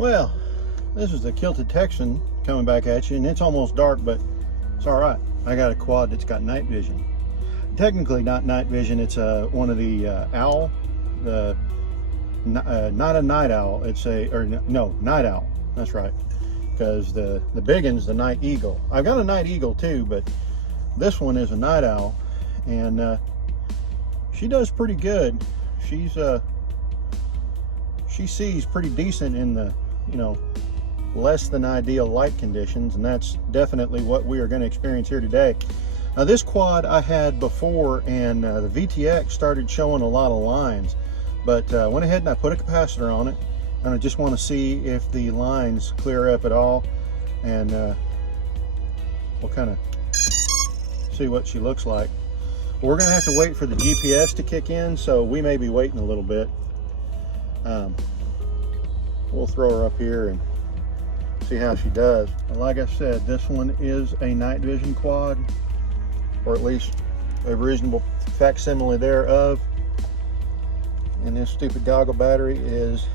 Well, this is the Kilted Texan coming back at you, and it's almost dark, but it's all right. I got a quad that's got night vision. Technically not night vision, it's one of the owl, not a night owl, it's no, night owl, that's right. Because the big one's the night eagle. I've got a night eagle too, but this one is a night owl, and she does pretty good. She sees pretty decent in the, you know, less than ideal light conditions, and that's definitely what we are going to experience here today. Now, this quad I had before, and the VTX started showing a lot of lines, but I went ahead and I put a capacitor on it, and I just want to see if the lines clear up at all, and we'll kind of see what she looks like. We're going to have to wait for the GPS to kick in, so we may be waiting a little bit. We'll throw her up here and see how she does. Like I said, this one is a night vision quad, or at least a reasonable facsimile thereof. And this stupid goggle battery is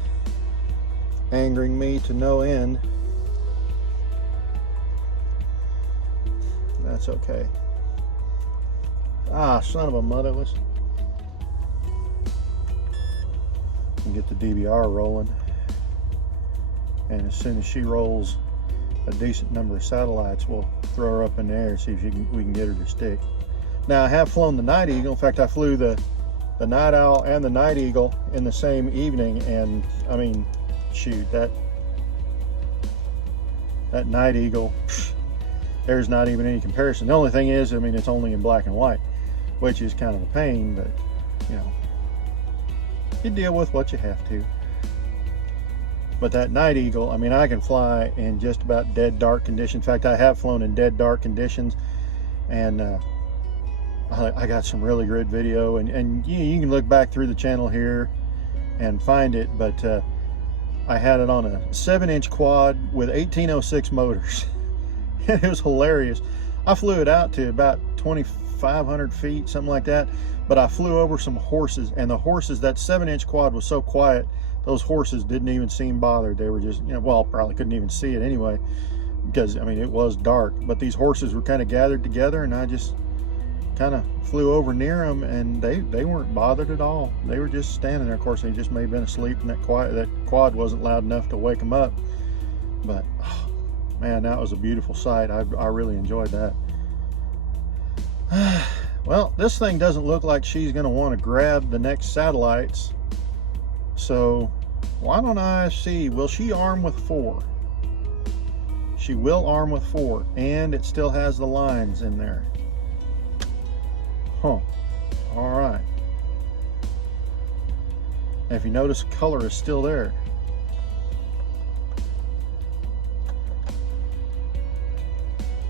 angering me to no end. That's okay. Ah, son of a motherless. And get the DVR rolling. And as soon as she rolls a decent number of satellites, we'll throw her up in the air, see if we can get her to stick. Now, I have flown the Night Eagle. In fact, I flew the Night Owl and the Night Eagle in the same evening, and I mean, shoot, that Night Eagle, there's not even any comparison. The only thing is, I mean, it's only in black and white, which is kind of a pain, but you know, you deal with what you have to. But that Night Eagle, I mean, I can fly in just about dead dark conditions. In fact, I have flown in dead dark conditions, and I got some really good video, and you can look back through the channel here and find it, but I had it on a 7-inch quad with 1806 motors. It was hilarious. I flew it out to about 2,500 feet, something like that, but I flew over some horses, and the horses, that 7-inch quad was so quiet, those horses didn't even seem bothered. They were just, you know, well, probably couldn't even see it anyway, because I mean, it was dark, but these horses were kind of gathered together, and I just kind of flew over near them, and they weren't bothered at all. They were just standing there. Of course, they just may have been asleep, and that quad wasn't loud enough to wake them up. But oh, man, that was a beautiful sight. I really enjoyed that. Well, this thing doesn't look like she's going to want to grab the next satellites, so why don't I see, will she arm with 4? She will arm with 4, and it still has the lines in there. Huh. All right. And if you notice, color is still there.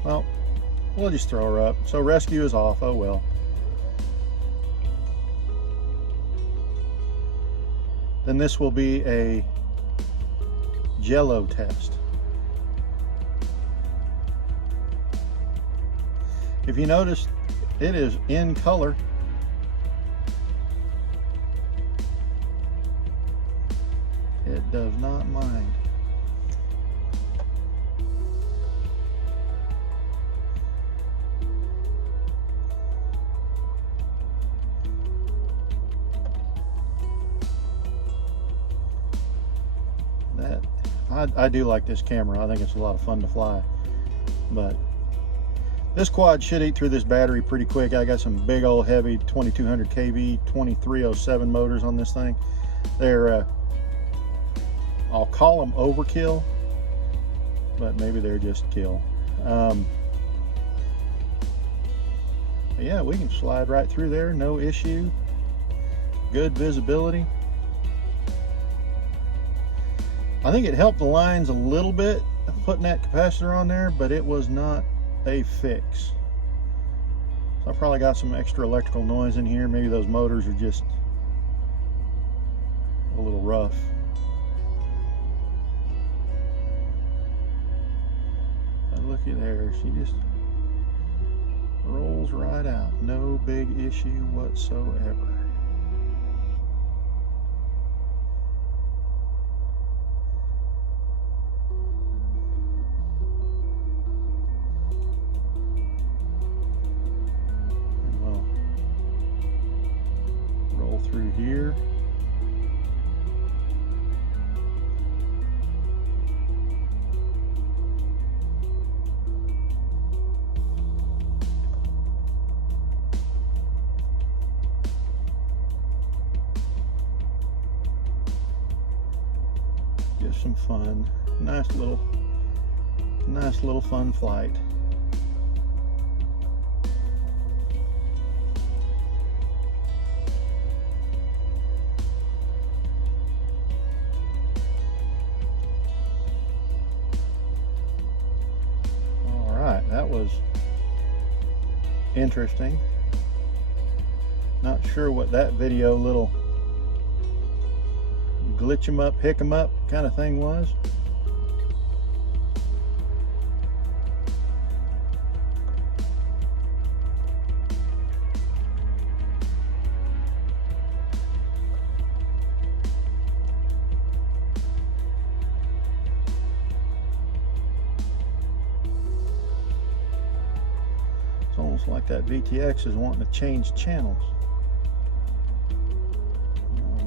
Well, we'll just throw her up. So rescue is off. Oh well. Then this will be a jello test. If you notice, it is in color. It does not mind. I do like this camera. I think it's a lot of fun to fly, but this quad should eat through this battery pretty quick. I got some big old heavy 2200 kV 2307 motors on this thing. They're I'll call them overkill, but maybe they're just kill. Yeah, we can slide right through there, no issue. Good visibility. I think it helped the lines a little bit putting that capacitor on there, but it was not a fix. So I probably got some extra electrical noise in here. Maybe those motors are just a little rough. But looky there, she just rolls right out. No big issue whatsoever. just some fun. Nice little fun flight. All right, that was interesting. Not sure what that video little glitch 'em up, hick 'em up kind of thing was. It's almost like that VTX is wanting to change channels.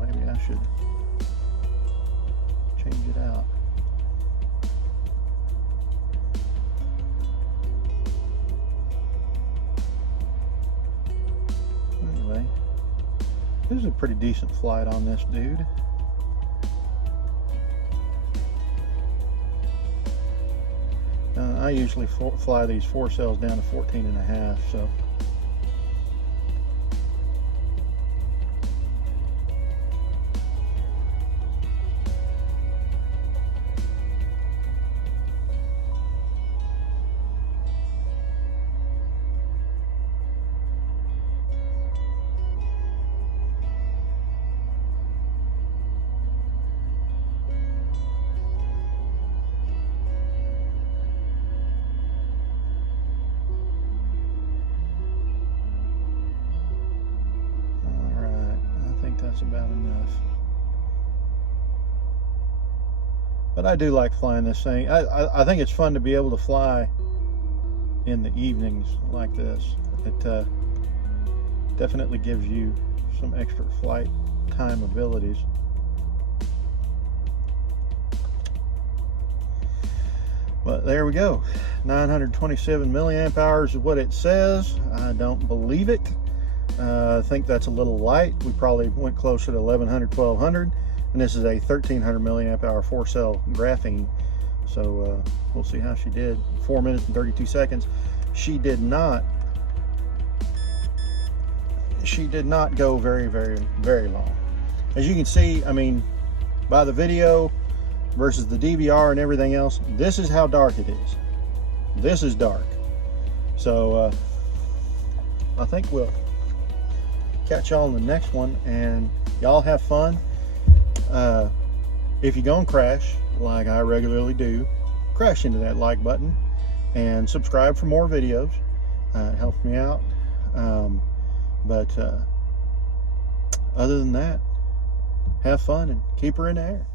Maybe I should change it out. Anyway, this is a pretty decent flight on this dude. I usually fly these 4 cells down to 14.5, so that's about enough. But I do like flying this thing. I think it's fun to be able to fly in the evenings like this. It definitely gives you some extra flight time abilities. But there we go. 927 milliamp hours is what it says. I don't believe it. I think that's a little light. We probably went closer to 1100, 1200, and this is a 1300 milliamp hour 4-cell graphene. So we'll see how she did. 4 minutes and 32 seconds. She did not go very, very, very long. As you can see, I mean, by the video versus the DVR and everything else, this is how dark it is. This is dark. So I think we'll catch y'all in the next one, and y'all have fun. If you're gonna crash like I regularly do, crash into that like button and subscribe for more videos. It helps me out. But other than that, have fun and keep her in the air.